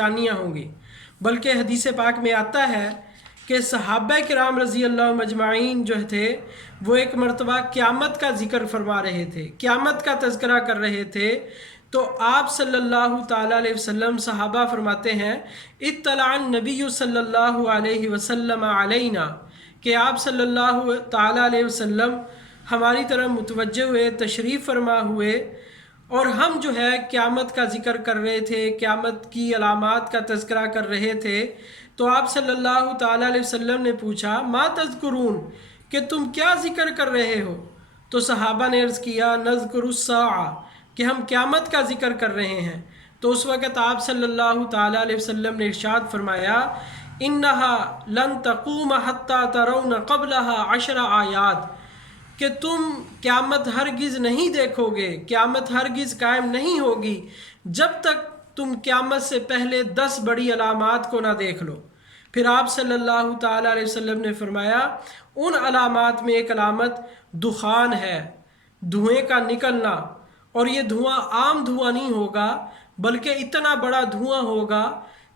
निशानियाँ होंगी। बल्कि हदीस पाक में आता है कि सहाबा किराम रज़ी अल्लाह मजमाइन जो थे वो एक मरतबा क़यामत का ज़िक्र फरमा रहे थे, क़यामत का तज़किरा कर रहे थे। तो आप सल्लल्लाहु ताला अलैहि वसल्लम सहाबा फरमाते हैं इत्तलाअन नबी सल्लल्लाहु अलैहि वसल्लम अलैना, कि आप सल्लल्लाहु ताला अलैहि वसल्लम हमारी तरफ मुतवज्जे हुए, तशरीफ़ फरमा हुए, और हम जो है क़यामत का ज़िक्र कर रहे थे, क़यामत की अलामात का तज़किरा कर रहे थे। तो आप सल्लल्लाहु ताला अलैहि वसल्लम ने पूछा मा तज़कुरून, कि तुम क्या ज़िक्र कर रहे हो? तो सहाबा ने अर्ज़ किया नज़कुरुस्साआ, कि हम क़यामत का ज़िक्र कर रहे हैं। तो उस वक़्त आप सल्लल्लाहु ताला अलैहि वसल्लम ने इरशाद फरमाया इन्नहा लन तक़ूम हत्ता तरौन क़ब्लहा 10 आयात, कि तुम क़यामत हरगिज़ नहीं देखोगे, क़यामत हरगिज़ कायम नहीं होगी जब तक तुम क़यामत से पहले 10 बड़ी अलामात को ना देख लो। फिर आप सल्लल्लाहु ताला अलैहि वसल्लम ने फरमाया उन अलामात में एक अलामत दुखान है, धुएँ का निकलना, और ये धुआं आम धुआं नहीं होगा बल्कि इतना बड़ा धुआं होगा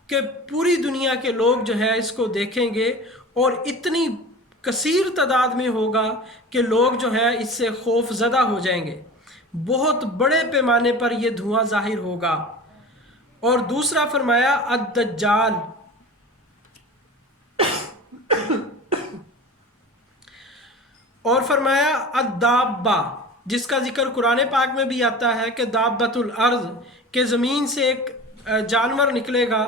कि पूरी दुनिया के लोग जो है इसको देखेंगे, और इतनी कसीर तादाद में होगा कि लोग जो है इससे खौफ ज़दा हो जाएंगे। बहुत बड़े पैमाने पर यह धुआं ज़ाहिर होगा। और दूसरा फरमाया अद-दज्जाल, और फरमाया अद-दाब्बा, जिसका जिक्र कुरान पाक में भी आता है कि दाब्बतुल अर्ज़, के ज़मीन से एक जानवर निकलेगा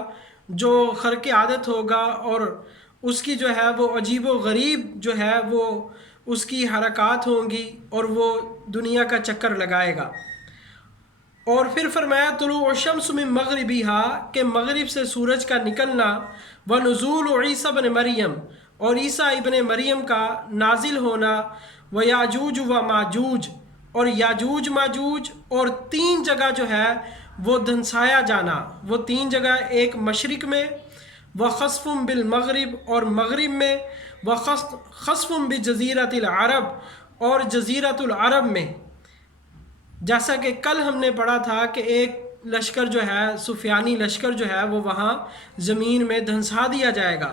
जो खर्क़ आदत होगा, और उसकी जो है वो अजीब व गरीब जो है वो उसकी हरकत होंगी, और वो दुनिया का चक्कर लगाएगा। और फिर फरमाया तुलू शम्स मिन मग़रिबिहा, के मग़रिब से सूरज का निकलना, व नुज़ूल ईसा इब्न मरियम, और ईसा इब्न मरियम का नाजिल होना, व याजूज व माजूज, और याजूज माजूज, और 3 जगह जो है वो धंसाया जाना। वो 3 जगह, एक मशरिक़ में, व ख़स्फ़ुम बिल मग़रिब, और मग़रिब में, व ख़स्फ़ुम बि जज़ीरतिल अरब, और जज़ीरतुल अरब में। जैसा कि कल हमने पढ़ा था कि एक लश्कर जो है, सुफियानी लश्कर जो है, वो वहाँ ज़मीन में धंसा दिया जाएगा।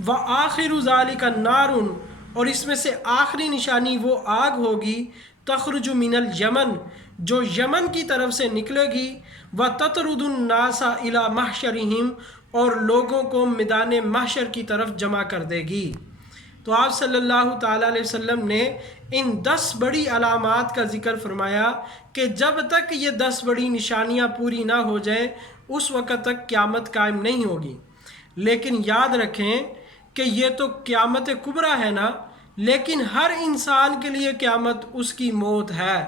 व आखिरु ज़ालिका नारुन, और इसमें से आखिरी निशानी वो आग होगी, तखरुजु मिनल यमन, जो यमन की तरफ से निकलेगी, व ततरुदुन नासा इला महशरिहिम, और लोगों को मैदान महशर की तरफ जमा कर देगी। तो आप सल्लल्लाहु ताला अलैहि वसल्लम ने इन 10 बड़ी अलामात का ज़िक्र फरमाया कि जब तक ये 10 बड़ी निशानियां पूरी ना हो जाएं उस वक़्त तक क़यामत कायम नहीं होगी। लेकिन याद रखें कि ये तो क़यामत कुबरा है ना, लेकिन हर इंसान के लिए क़यामत उसकी मौत है।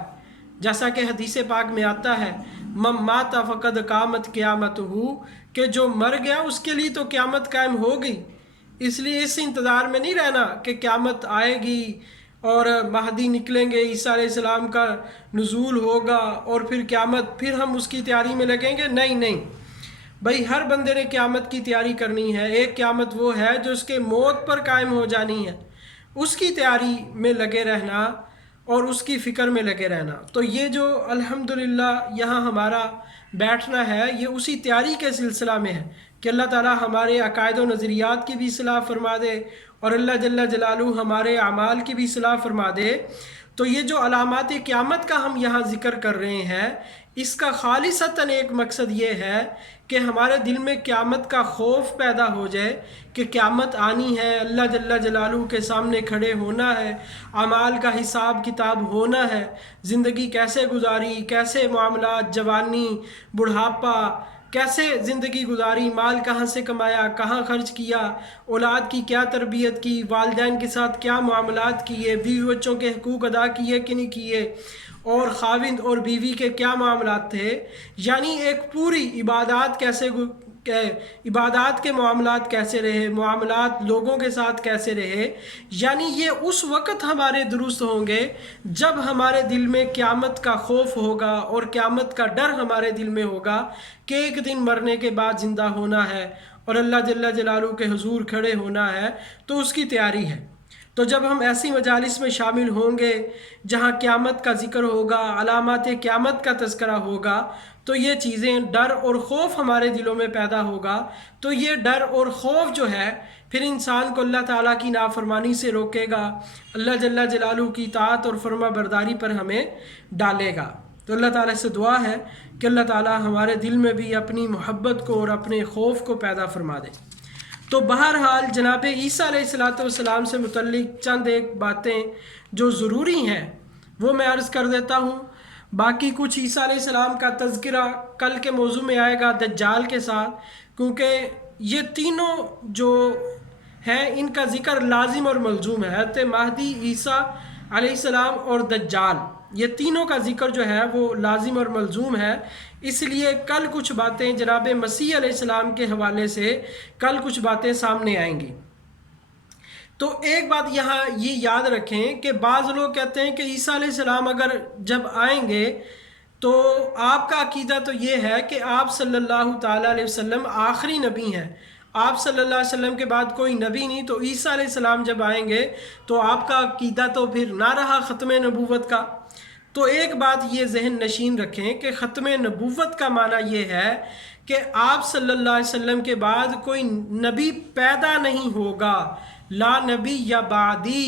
जैसा कि हदीस पाक में आता है मम माता फ़क़द क़ामत क़यामतहू, कि जो मर गया उसके लिए तो क़यामत कायम हो गई। इसलिए इस इंतज़ार में नहीं रहना कि क़यामत आएगी और महदी निकलेंगे, ईसा अलैहिस्सलाम का नुज़ूल होगा और फिर क़यामत, फिर हम उसकी तैयारी में लगेंगे। नहीं नहीं भाई, हर बंदे ने क़यामत की तैयारी करनी है। एक क़यामत वो है जो उसके मौत पर कायम हो जानी है, उसकी तैयारी में लगे रहना और उसकी फ़िक्र में लगे रहना। तो ये जो अल्हम्दुलिल्लाह यहाँ हमारा बैठना है, ये उसी तैयारी के सिलसिला में है कि अल्लाह ताला हमारे अकायद व नज़रियात की भी इस्लाह फरमा दे और अल्लाह जल्ला जलालू हमारे अमाल की भी इस्लाह फरमा दे। तो ये जो अलामात क़यामत का हम यहाँ ज़िक्र कर रहे हैं, इसका खालिसतन एक मकसद ये है कि हमारे दिल में क़यामत का खौफ पैदा हो जाए कि क़यामत आनी है, अल्लाह जल्ला जलालू के सामने खड़े होना है, अमाल का हिसाब किताब होना है, ज़िंदगी कैसे गुजारी, कैसे मामलात, जवानी, बुढ़ापा, कैसे ज़िंदगी गुजारी, माल कहाँ से कमाया, कहाँ खर्च किया, औलाद की क्या तरबियत की, वालिदैन के साथ क्या मामलात किए, बीवी बच्चों के हकूक़ अदा किए कि नहीं किए, और खाविंद और बीवी के क्या मामलात थे। यानी एक पूरी इबादत कैसे इबादत के मामलात कैसे रहे, मामलात लोगों के साथ कैसे रहे। यानी ये उस वक़्त हमारे दुरुस्त होंगे जब हमारे दिल में क़यामत का खौफ होगा और क़यामत का डर हमारे दिल में होगा कि एक दिन मरने के बाद ज़िंदा होना है और अल्लाह जल्ला जलालू के हुजूर खड़े होना है, तो उसकी तैयारी है। तो जब हम ऐसी मजालिस में शामिल होंगे जहाँ क़यामत का ज़िक्र होगा, अलामात क़यामत का तज़किरा होगा, تو یہ چیزیں ڈر اور خوف ہمارے دلوں میں پیدا ہوگا، تو یہ ڈر اور خوف جو ہے پھر انسان کو اللہ تعالیٰ کی نافرمانی سے روکے گا، اللہ جل جلالہ کی اطاعت اور فرما برداری پر ہمیں ڈالے گا۔ تو اللہ تعالیٰ سے دعا ہے کہ اللہ تعالیٰ ہمارے دل میں بھی اپنی محبت کو اور اپنے خوف کو پیدا فرما دے۔ تو بہرحال جناب عیسیٰ علیہ السلام سے متعلق چند ایک باتیں جو ضروری ہیں وہ میں عرض کر دیتا ہوں۔ باقی کچھ عیسیٰ علیہ السلام کا تذکرہ کل کے موضوع میں آئے گا دجال کے ساتھ، کیونکہ یہ تینوں جو ہیں ان کا ذکر لازم اور ملزوم ہے، حضرت مہدی، عیسیٰ علیہ السلام اور دجال، یہ تینوں کا ذکر جو ہے وہ لازم اور ملزوم ہے۔ اس لیے کل کچھ باتیں جناب مسیح علیہ السلام کے حوالے سے کل کچھ باتیں سامنے آئیں گی۔ تو ایک بات یہاں یہ یاد رکھیں کہ بعض لوگ کہتے ہیں کہ عیسیٰ علیہ السلام اگر جب آئیں گے تو آپ کا عقیدہ تو یہ ہے کہ آپ صلی اللہ تعالیٰ علیہ وسلم آخری نبی ہیں، آپ صلی اللہ علیہ وسلم کے بعد کوئی نبی نہیں، تو عیسیٰ علیہ السلام جب آئیں گے تو آپ کا عقیدہ تو پھر نہ رہا ختم نبوت کا۔ تو ایک بات یہ ذہن نشین رکھیں کہ ختم نبوت کا معنی یہ ہے کہ آپ صلی اللہ علیہ وسلم کے بعد کوئی نبی پیدا نہیں ہوگا، لا نبی یا بعدی،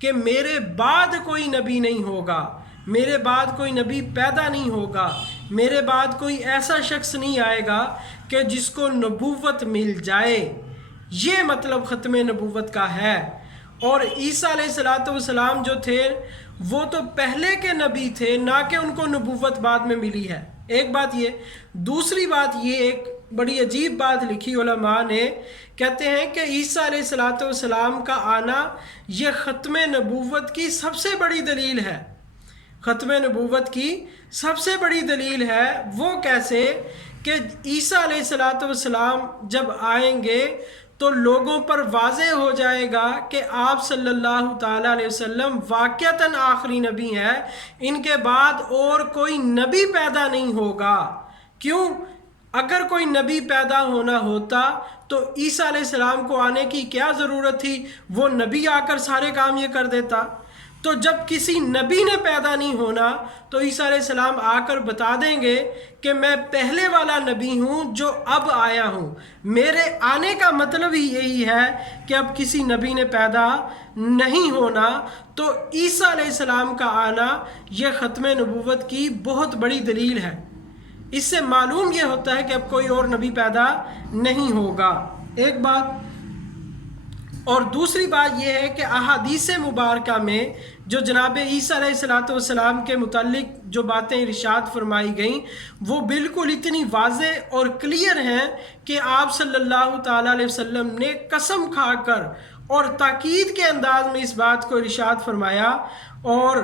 کہ میرے بعد کوئی نبی نہیں ہوگا، میرے بعد کوئی نبی پیدا نہیں ہوگا، میرے بعد کوئی ایسا شخص نہیں آئے گا کہ جس کو نبوت مل جائے، یہ مطلب ختم نبوت کا ہے۔ اور عیسیٰ علیہ السلام جو تھے وہ تو پہلے کے نبی تھے، نہ کہ ان کو نبوت بعد میں ملی ہے، ایک بات یہ۔ دوسری بات یہ، ایک بڑی عجیب بات لکھی علماء نے، کہتے ہیں کہ عیسیٰ علیہ السلام کا آنا یہ ختم نبوت کی سب سے بڑی دلیل ہے، ختم نبوت کی سب سے بڑی دلیل ہے۔ وہ کیسے کہ عیسیٰ علیہ السلام جب آئیں گے تو لوگوں پر واضح ہو جائے گا کہ آپ صلی اللہ تعالیٰ علیہ وسلم واقعتاً آخری نبی ہیں، ان کے بعد اور کوئی نبی پیدا نہیں ہوگا۔ کیوں؟ اگر کوئی نبی پیدا ہونا ہوتا تو عیسیٰ علیہ السلام کو آنے کی کیا ضرورت تھی؟ وہ نبی آ کر سارے کام یہ کر دیتا۔ تو جب کسی نبی نے پیدا نہیں ہونا تو عیسیٰ علیہ السلام آ کر بتا دیں گے کہ میں پہلے والا نبی ہوں جو اب آیا ہوں، میرے آنے کا مطلب ہی یہی ہے کہ اب کسی نبی نے پیدا نہیں ہونا۔ تو عیسیٰ علیہ السلام کا آنا یہ ختم نبوت کی بہت بڑی دلیل ہے۔ اس سے معلوم یہ ہوتا ہے کہ اب کوئی اور نبی پیدا نہیں ہوگا، ایک بات۔ اور دوسری بات یہ ہے کہ احادیث مبارکہ میں جو جناب عیسیٰ علیہ السلام کے متعلق جو باتیں ارشاد فرمائی گئیں وہ بالکل اتنی واضح اور کلیئر ہیں کہ آپ صلی اللہ تعالیٰ علیہ وسلم نے قسم کھا کر اور تاکید کے انداز میں اس بات کو ارشاد فرمایا، اور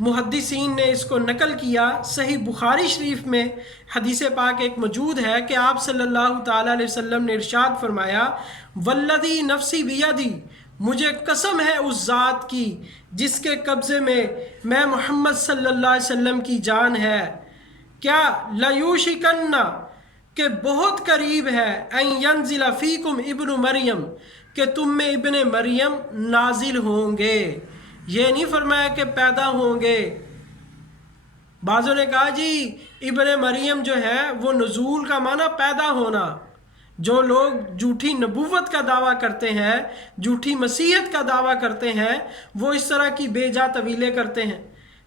محدثین نے اس کو نقل کیا۔ صحیح بخاری شریف میں حدیث پاک ایک موجود ہے کہ آپ صلی اللہ تعالیٰ علیہ وسلم نے ارشاد فرمایا، والذی نفسی بیدی، مجھے قسم ہے اس ذات کی جس کے قبضے میں محمد صلی اللہ علیہ وسلم کی جان ہے، کیا لیوشکن، کہ بہت قریب ہے، ان ینزل فیکم ابن مریم، کہ تم میں ابن مریم نازل ہوں گے۔ یہ نہیں فرمایا کہ پیدا ہوں گے۔ بعضوں نے کہا جی ابن مریم جو ہے وہ نزول کا معنی پیدا ہونا۔ جو لوگ جھوٹی نبوت کا دعویٰ کرتے ہیں، جھوٹی مسیحیت کا دعویٰ کرتے ہیں، وہ اس طرح کی بے جا طویلیں کرتے ہیں۔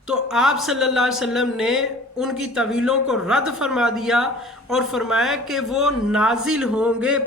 تو آپ صلی اللہ علیہ وسلم نے ان کی طویلوں کو رد فرما دیا اور فرمایا کہ وہ نازل ہوں گے۔